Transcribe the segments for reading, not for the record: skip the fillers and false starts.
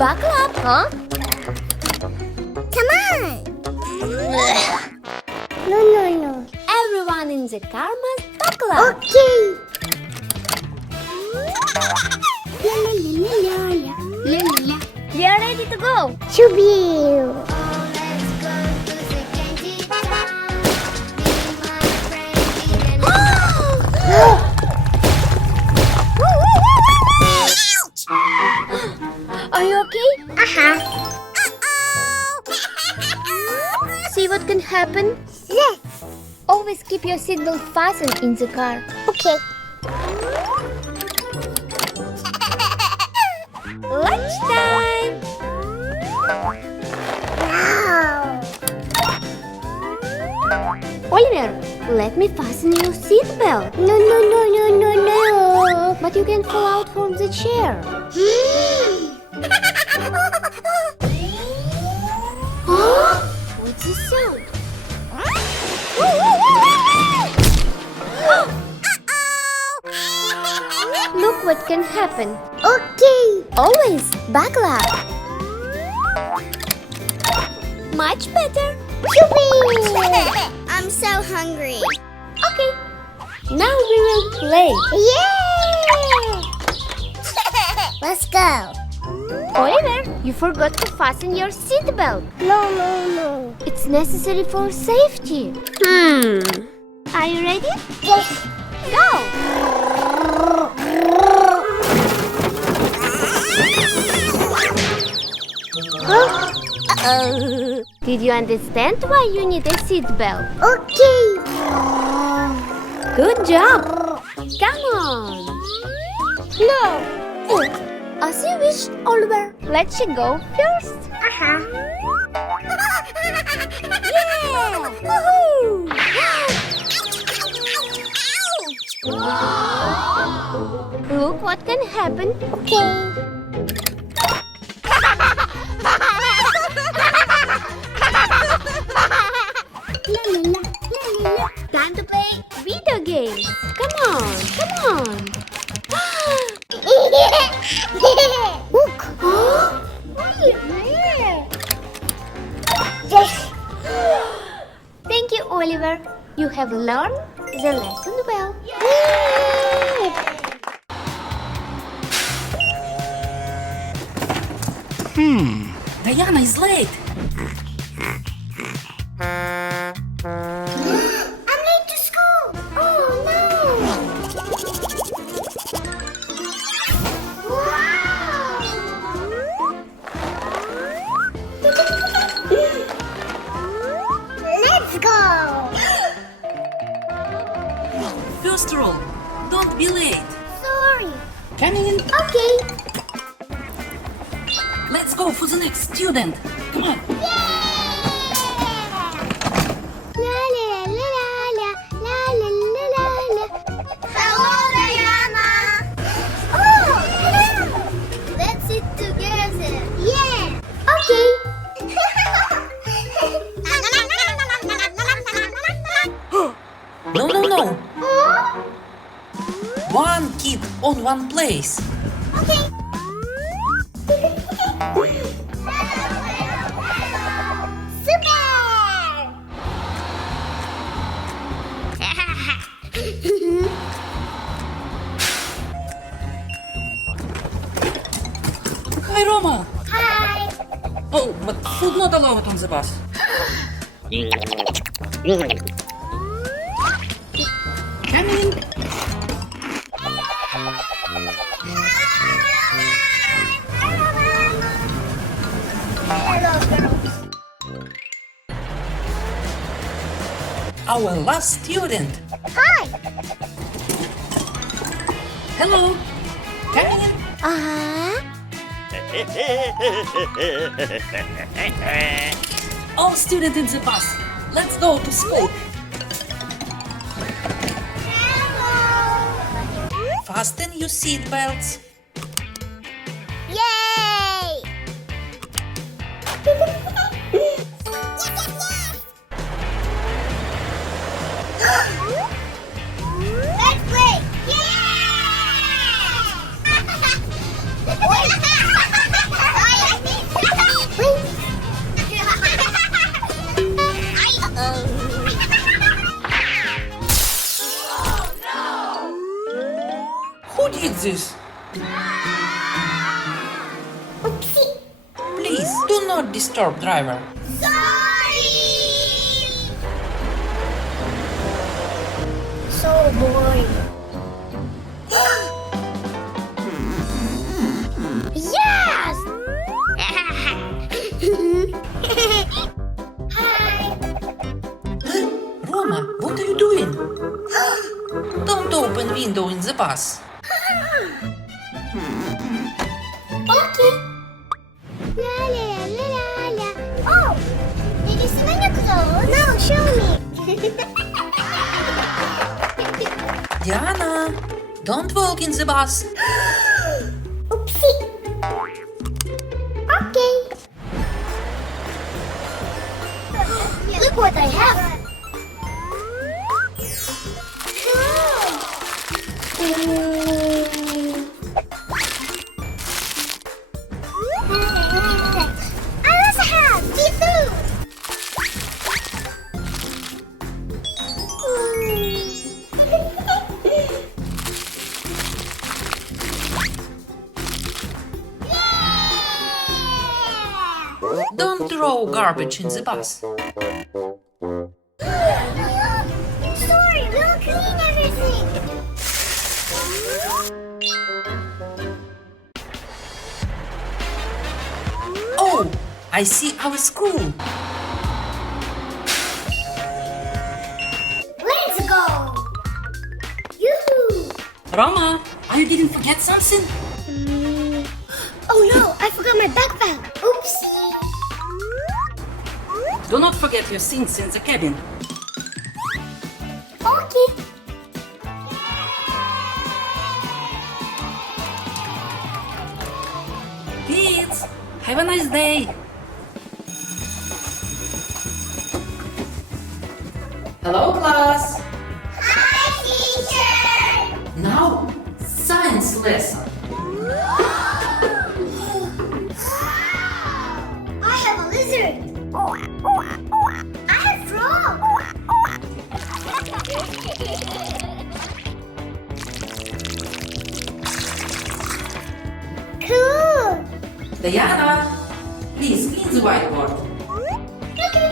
buckle up, huh? Come on. No. Everyone in the car must buckle up. Okay. La. We are ready to go. Chubby. Are you okay? See what can happen? Yes. Always keep your seatbelt fastened in the car. Okay. Lunchtime! Wow. Oliver, let me fasten your seatbelt. No. But you can fall out from the chair. What's the sound? Look what can happen. Okay. Always buckle up. Much better. Chubby. I'm so hungry. Okay. Now we will play. Yeah. Let's go. Oliver, you forgot to fasten your seatbelt. No. It's necessary for safety. Are you ready? Yes. Go! Uh-oh. Did you understand why you need a seatbelt? Okay. Good job! Come on! No. As you wish, Oliver. Let you go first. Yeah. Woohoo! Look what can happen. Okay. La. Time to play video games. Come on. Look. Yes. Thank you, Oliver. You have learned the lesson well. Diana is late. I'm late to school. Oh no. Let's go. First rule, don't be late. Sorry. Come in. Okay. Let's go for the next student. Come on. Hello, Diana. Oh, hello. Let's sit together. Yeah. Okay. No. One kid on one place. Okay. Super. Hi, Roma. Hi. Oh, but food not allowed on the bus. Come in. Hello, girls. Our last student. Hi. Hello. Come in. All students in the bus. Let's go to school. Fasten your seatbelts. Yay! Let's play! Yeah! is this? Oopsie. Please, do not disturb driver. Sorry. So boring. Yes! Hi. Roma, what are you doing? Don't open window in the bus. Okay. La la la la la. Oh! Did you see my new clothes? No, show me. Diana, don't walk in the bus. Oopsie. Okay. Look what I have. I also have G2. Don't throw garbage in the bus. Sorry, we'll clean everything. Oh, I see our school. Let's go. Yoo-hoo. Roma, you didn't forget something? Oh no, I forgot my backpack. Oopsie. Do not forget your things in the cabin. Okay. Kids, have a nice day. Hello, class. Hi, teacher. Now, science lesson. I have a lizard. I have frog. Cool. Diana, please clean the whiteboard. Okay.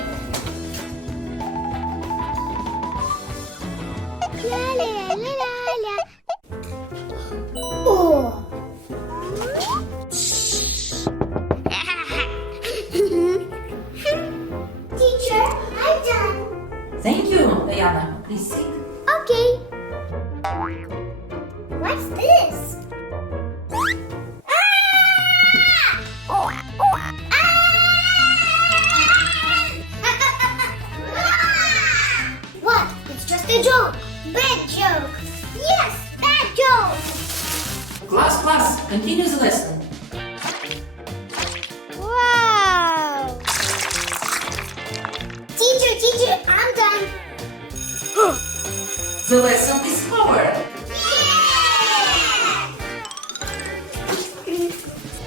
La la la la la. Oh. Teacher, I'm done. Thank you, Diana. Please sit. Okay. What's this? What? It's just a joke. Bad joke. Yes, bad joke. Class, continue the lesson. Wow. Teacher, I'm done. The lesson is over.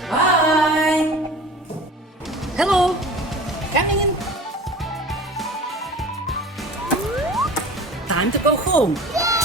Bye. Hello. Come in. Time to go home. Yay!